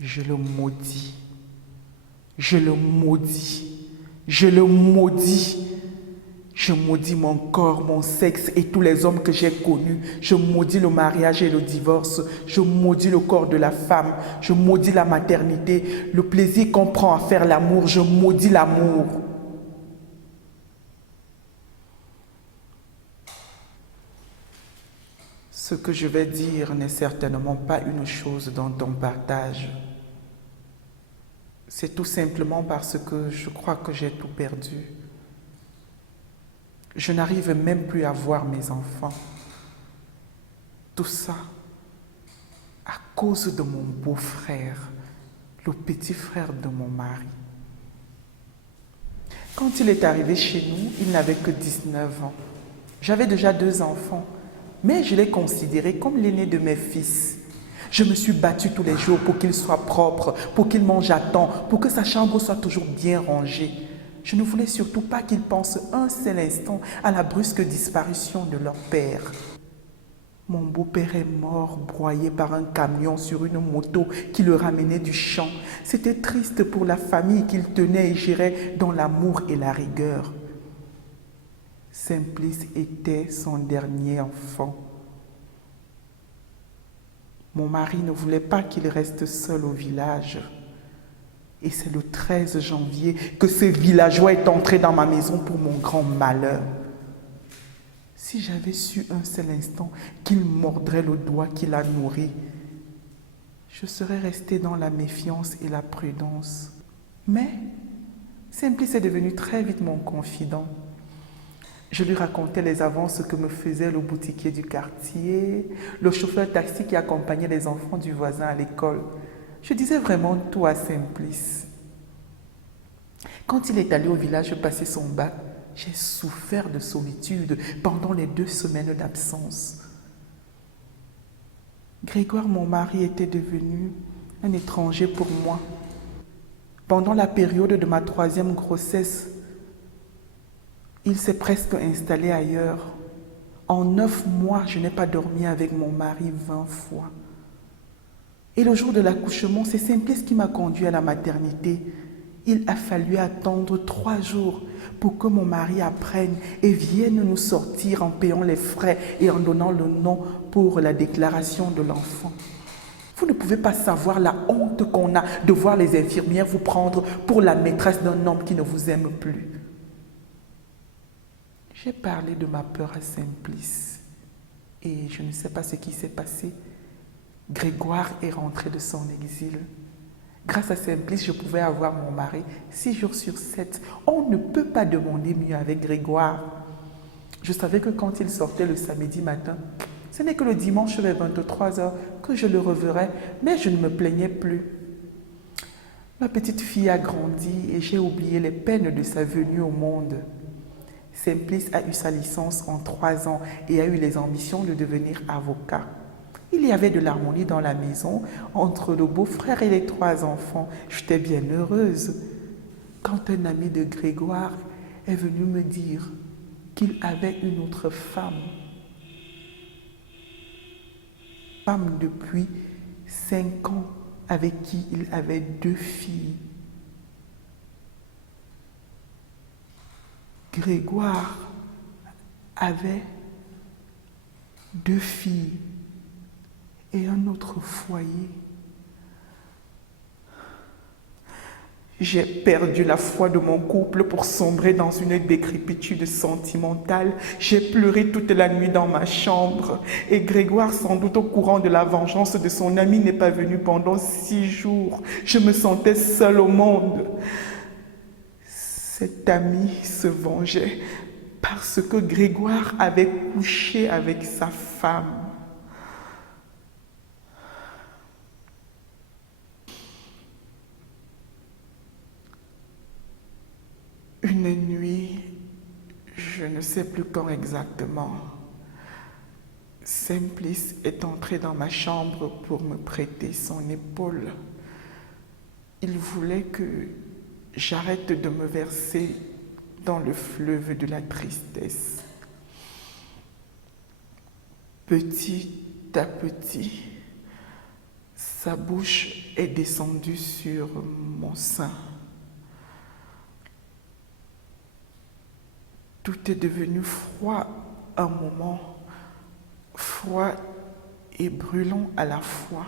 Je le maudis. Je le maudis. Je le maudis. Je maudis mon corps, mon sexe et tous les hommes que j'ai connus. Je maudis le mariage et le divorce. Je maudis le corps de la femme. Je maudis la maternité. Le plaisir qu'on prend à faire l'amour. Je maudis l'amour. Ce que je vais dire n'est certainement pas une chose dont on partage. C'est tout simplement parce que je crois que j'ai tout perdu. Je n'arrive même plus à voir mes enfants. Tout ça à cause de mon beau-frère, le petit frère de mon mari. Quand il est arrivé chez nous, il n'avait que 19 ans. J'avais déjà 2 enfants, mais je l'ai considéré comme l'aîné de mes fils. Je me suis battue tous les jours pour qu'il soit propre, pour qu'il mange à temps, pour que sa chambre soit toujours bien rangée. Je ne voulais surtout pas qu'il pense un seul instant à la brusque disparition de leur père. Mon beau-père est mort, broyé par un camion sur une moto qui le ramenait du champ. C'était triste pour la famille qu'il tenait et gérait dans l'amour et la rigueur. Simplice était son dernier enfant. Mon mari ne voulait pas qu'il reste seul au village. Et c'est le 13 janvier que ce villageois est entré dans ma maison pour mon grand malheur. Si j'avais su un seul instant qu'il mordrait le doigt qui l'a nourri, je serais restée dans la méfiance et la prudence. Mais Simplice est devenu très vite mon confident. Je lui racontais les avances que me faisait le boutiquier du quartier, le chauffeur taxi qui accompagnait les enfants du voisin à l'école. Je disais vraiment tout à Simplice. Quand il est allé au village passer son bac, j'ai souffert de solitude pendant les 2 semaines d'absence. Grégoire, mon mari, était devenu un étranger pour moi. Pendant la période de ma 3e grossesse, il s'est presque installé ailleurs. En 9 mois, je n'ai pas dormi avec mon mari 20 fois. Et le jour de l'accouchement, c'est Simplice qui m'a conduit à la maternité. Il a fallu attendre 3 jours pour que mon mari apprenne et vienne nous sortir en payant les frais et en donnant le nom pour la déclaration de l'enfant. Vous ne pouvez pas savoir la honte qu'on a de voir les infirmières vous prendre pour la maîtresse d'un homme qui ne vous aime plus. J'ai parlé de ma peur à Simplice et je ne sais pas ce qui s'est passé. Grégoire est rentré de son exil. Grâce à Simplice, je pouvais avoir mon mari 6 jours sur 7. On ne peut pas demander mieux avec Grégoire. Je savais que quand il sortait le samedi matin, ce n'est que le dimanche vers 23h que je le reverrais, mais je ne me plaignais plus. Ma petite fille a grandi et j'ai oublié les peines de sa venue au monde. Simplice a eu sa licence en 3 ans et a eu les ambitions de devenir avocat. Il y avait de l'harmonie dans la maison entre le beau-frère et les 3 enfants. J'étais bien heureuse. Quand un ami de Grégoire est venu me dire qu'il avait une autre femme depuis 5 ans avec qui il avait 2 filles. Grégoire avait 2 filles et un autre foyer. J'ai perdu la foi de mon couple pour sombrer dans une décrépitude sentimentale. J'ai pleuré toute la nuit dans ma chambre et Grégoire, sans doute au courant de la vengeance de son ami, n'est pas venu pendant 6 jours. Je me sentais seule au monde. Cet ami se vengeait parce que Grégoire avait couché avec sa femme. Une nuit, je ne sais plus quand exactement, Simplice est entré dans ma chambre pour me prêter son épaule. Il voulait que j'arrête de me verser dans le fleuve de la tristesse. Petit à petit, Sa bouche est descendue sur mon sein. Tout est devenu froid un moment, froid et brûlant à la fois.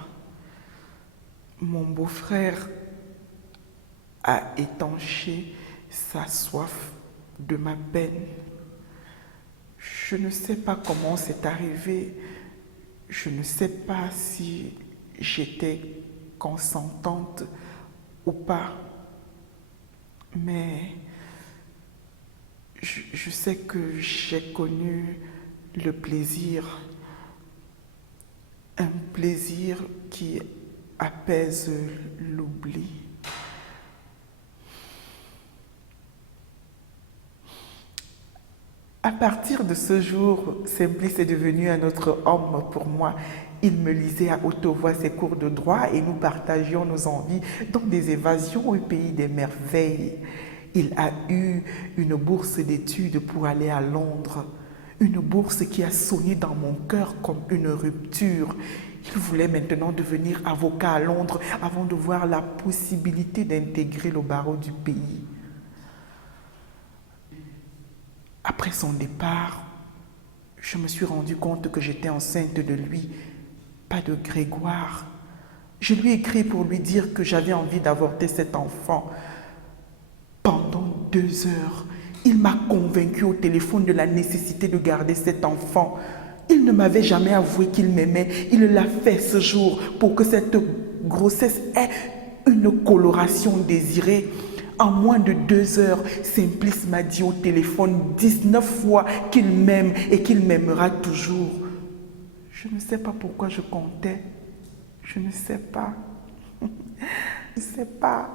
Mon beau-frère a étanché sa soif de ma peine. Je ne sais pas comment c'est arrivé. Je ne sais pas si j'étais consentante ou pas. Mais je sais que j'ai connu le plaisir. Un plaisir qui apaise l'oubli. À partir de ce jour, Simplice est devenu un autre homme pour moi. Il me lisait à haute voix ses cours de droit et nous partagions nos envies dans des évasions au pays des merveilles. Il a eu une bourse d'études pour aller à Londres. Une bourse qui a sonné dans mon cœur comme une rupture. Il voulait maintenant devenir avocat à Londres avant de voir la possibilité d'intégrer le barreau du pays. Après son départ, je me suis rendu compte que j'étais enceinte de lui, pas de Grégoire. Je lui ai écrit pour lui dire que j'avais envie d'avorter cet enfant. Pendant 2 heures, il m'a convaincu au téléphone de la nécessité de garder cet enfant. Il ne m'avait jamais avoué qu'il m'aimait. Il l'a fait ce jour pour que cette grossesse ait une coloration désirée. En moins de 2 heures, Simplice m'a dit au téléphone 19 fois qu'il m'aime et qu'il m'aimera toujours. Je ne sais pas pourquoi je comptais. Je ne sais pas. Je ne sais pas.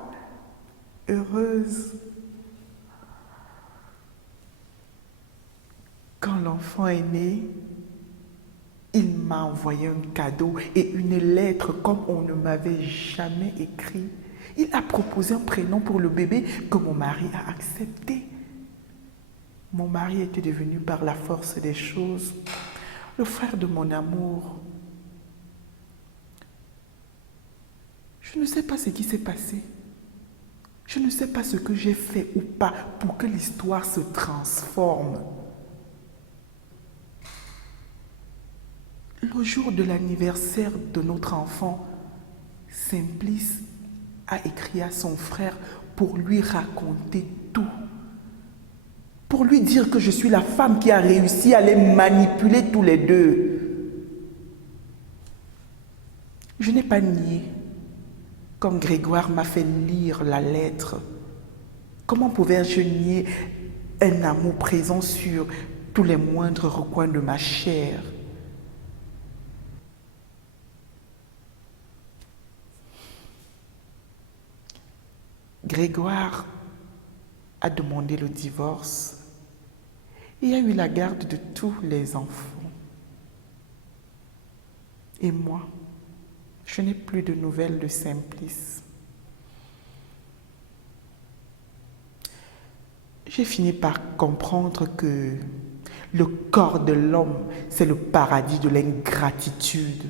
Heureuse. Quand l'enfant est né, il m'a envoyé un cadeau et une lettre comme on ne m'avait jamais écrit. Il a proposé un prénom pour le bébé que mon mari a accepté. Mon mari était devenu par la force des choses le frère de mon amour. Je ne sais pas ce qui s'est passé. Je ne sais pas ce que j'ai fait ou pas pour que l'histoire se transforme. Le jour de l'anniversaire de notre enfant, Simplice a écrit à son frère pour lui raconter tout. Pour lui dire que je suis la femme qui a réussi à les manipuler tous les deux. Je n'ai pas nié. Comme Grégoire m'a fait lire la lettre, comment pouvais-je nier un amour présent sur tous les moindres recoins de ma chair? Grégoire a demandé le divorce et a eu la garde de tous les enfants. Et moi, je n'ai plus de nouvelles de Simplice. J'ai fini par comprendre que le corps de l'homme, c'est le paradis de l'ingratitude.